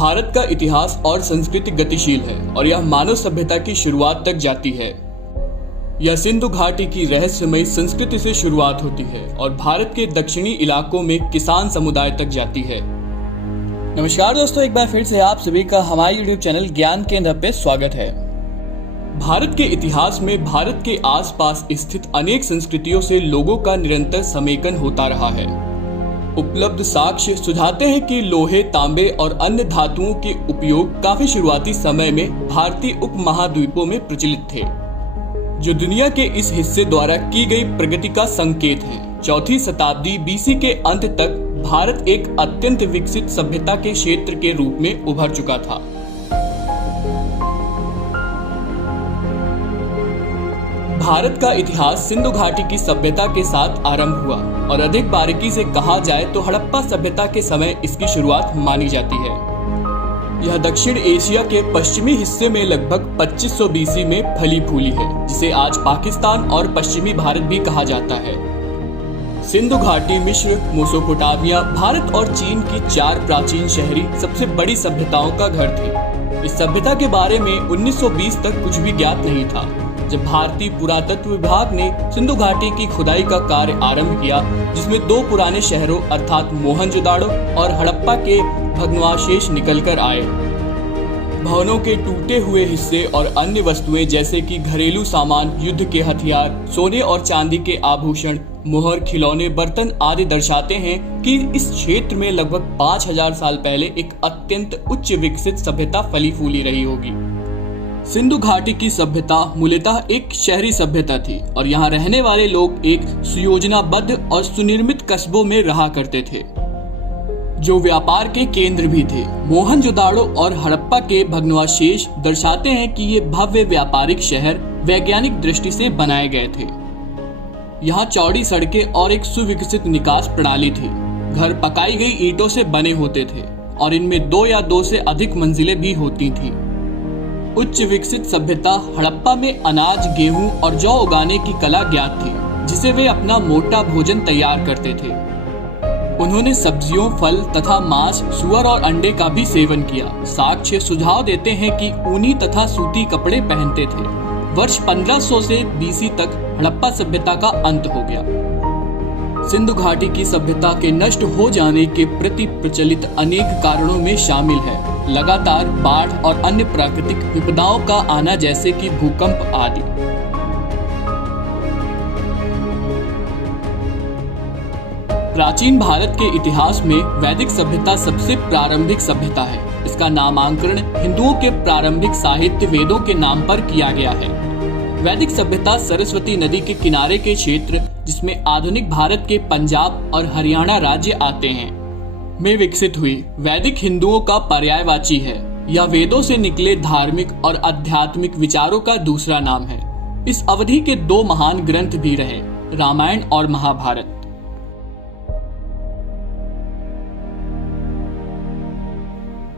भारत का इतिहास और संस्कृति गतिशील है और यह मानव सभ्यता की शुरुआत तक जाती है। यह सिंधु घाटी की रहस्यमयी संस्कृति से शुरुआत होती है और भारत के दक्षिणी इलाकों में किसान समुदाय तक जाती है। नमस्कार दोस्तों, एक बार फिर से आप सभी का हमारे YouTube चैनल ज्ञान केंद्र पे स्वागत है। भारत के इतिहास में भारत के आसपास स्थित अनेक संस्कृतियों से लोगों का निरंतर समेकन होता रहा है। उपलब्ध साक्ष्य सुझाते हैं कि लोहे, तांबे और अन्य धातुओं के उपयोग काफी शुरुआती समय में भारतीय उपमहाद्वीपों में प्रचलित थे, जो दुनिया के इस हिस्से द्वारा की गई प्रगति का संकेत है। चौथी शताब्दी बीसी के अंत तक भारत एक अत्यंत विकसित सभ्यता के क्षेत्र के रूप में उभर चुका था। भारत का इतिहास सिंधु घाटी की सभ्यता के साथ आरंभ हुआ और अधिक बारीकी से कहा जाए तो हड़प्पा सभ्यता के समय इसकी शुरुआत मानी जाती है। यह दक्षिण एशिया के पश्चिमी हिस्से में लगभग 2500 बीसी में फली फूली है, जिसे आज पाकिस्तान और पश्चिमी भारत भी कहा जाता है। सिंधु घाटी मिस्र, मेसोपोटामिया, भारत और चीन की 4 प्राचीन शहरी सबसे बड़ी सभ्यताओं का घर थी। इस सभ्यता के बारे में 1920 तक कुछ भी ज्ञात नहीं था, जब भारतीय पुरातत्व विभाग ने सिंधु घाटी की खुदाई का कार्य आरंभ किया, जिसमें 2 पुराने शहरों अर्थात मोहनजोदाड़ो और हड़प्पा के भग्नावशेष निकलकर आए। भवनों के टूटे हुए हिस्से और अन्य वस्तुएं जैसे कि घरेलू सामान, युद्ध के हथियार, सोने और चांदी के आभूषण, मोहर, खिलौने, बर्तन आदि दर्शाते हैं कि इस क्षेत्र में लगभग 5000 साल पहले एक अत्यंत उच्च विकसित सभ्यता फली फूली रही होगी। सिंधु घाटी की सभ्यता मूलतः एक शहरी सभ्यता थी और यहाँ रहने वाले लोग एक सुयोजनाबद्ध और सुनिर्मित कस्बों में रहा करते थे, जो व्यापार के केंद्र भी थे। मोहनजोदाड़ो और हड़प्पा के भग्नावशेष दर्शाते हैं कि ये भव्य व्यापारिक शहर वैज्ञानिक दृष्टि से बनाए गए थे। यहाँ चौड़ी सड़कें और एक सुविकसित निकास प्रणाली थी। घर पकाई गई ईंटों से बने होते थे और इनमें 2 या 2 से अधिक मंजिलें भी होती थीं। उच्च विकसित सभ्यता हड़प्पा में अनाज, गेहूं और जौ उगाने की कला ज्ञात थी, जिसे वे अपना मोटा भोजन तैयार करते थे। उन्होंने सब्जियों, फल तथा मांस, सुअर और अंडे का भी सेवन किया। साक्ष्य सुझाव देते हैं कि ऊनी तथा सूती कपड़े पहनते थे। वर्ष 1500 से बीसी तक हड़प्पा सभ्यता का अंत हो गया। सिंधु घाटी की सभ्यता के नष्ट हो जाने के प्रति प्रचलित अनेक कारणों में शामिल है लगातार बाढ़ और अन्य प्राकृतिक विपदाओं का आना, जैसे कि भूकंप आदि। प्राचीन भारत के इतिहास में वैदिक सभ्यता सबसे प्रारंभिक सभ्यता है। इसका नामांकन हिंदुओं के प्रारंभिक साहित्य वेदों के नाम पर किया गया है। वैदिक सभ्यता सरस्वती नदी के किनारे के क्षेत्र, जिसमें आधुनिक भारत के पंजाब और हरियाणा राज्य आते हैं, में विकसित हुई। वैदिक हिंदुओं का पर्यायवाची है। यह वेदों से निकले धार्मिक और आध्यात्मिक विचारों का दूसरा नाम है। इस अवधि के 2 महान ग्रंथ भी रहे, रामायण और महाभारत।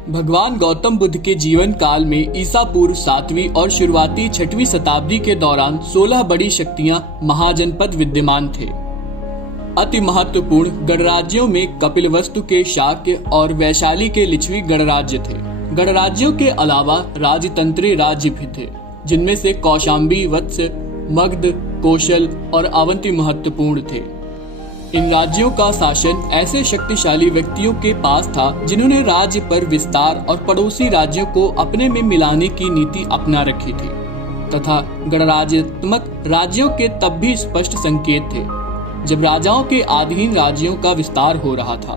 भगवान गौतम बुद्ध के जीवन काल में ईसा पूर्व 7वीं और शुरुआती 6वीं शताब्दी के दौरान 16 बड़ी शक्तियां महाजनपद विद्यमान थे। अति महत्वपूर्ण गणराज्यों में कपिलवस्तु के शाक्य और वैशाली के लिच्छवी गणराज्य थे। गणराज्यों के अलावा राजतंत्री राज्य भी थे, जिनमें से कौशांबी, वत्स, मगध, कौशल और अवंती महत्वपूर्ण थे। इन राज्यों का शासन ऐसे शक्तिशाली व्यक्तियों के पास था जिन्होंने राज्य पर विस्तार और पड़ोसी राज्यों को अपने में मिलाने की नीति अपना रखी थी, तथा गणराज्यात्मक राज्यों के तब भी स्पष्ट संकेत थे जब राजाओं के अधीन राज्यों का विस्तार हो रहा था।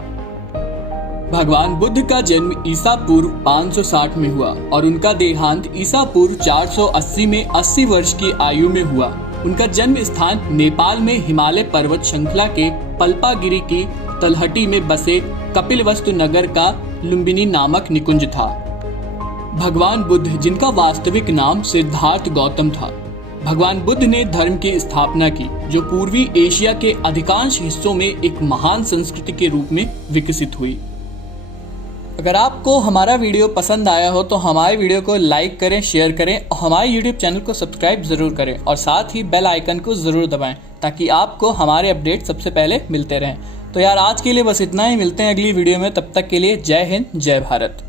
भगवान बुद्ध का जन्म ईसा पूर्व 560 में हुआ और उनका देहांत ईसा पूर्व 480 में 80 वर्ष की आयु में हुआ। उनका जन्म स्थान नेपाल में हिमालय पर्वत श्रृंखला के पल्पागिरी की तलहटी में बसे कपिलवस्तु नगर का लुम्बिनी नामक निकुंज था। भगवान बुद्ध, जिनका वास्तविक नाम सिद्धार्थ गौतम था, भगवान बुद्ध ने धर्म की स्थापना की, जो पूर्वी एशिया के अधिकांश हिस्सों में एक महान संस्कृति के रूप में विकसित हुई। अगर आपको हमारा वीडियो पसंद आया हो तो हमारे वीडियो को लाइक करें, शेयर करें और हमारे YouTube चैनल को सब्सक्राइब जरूर करें और साथ ही बेल आइकन को जरूर दबाएं ताकि आपको हमारे अपडेट सबसे पहले मिलते रहें। तो यार आज के लिए बस इतना ही, मिलते हैं अगली वीडियो में। तब तक के लिए जय हिंद, जय भारत।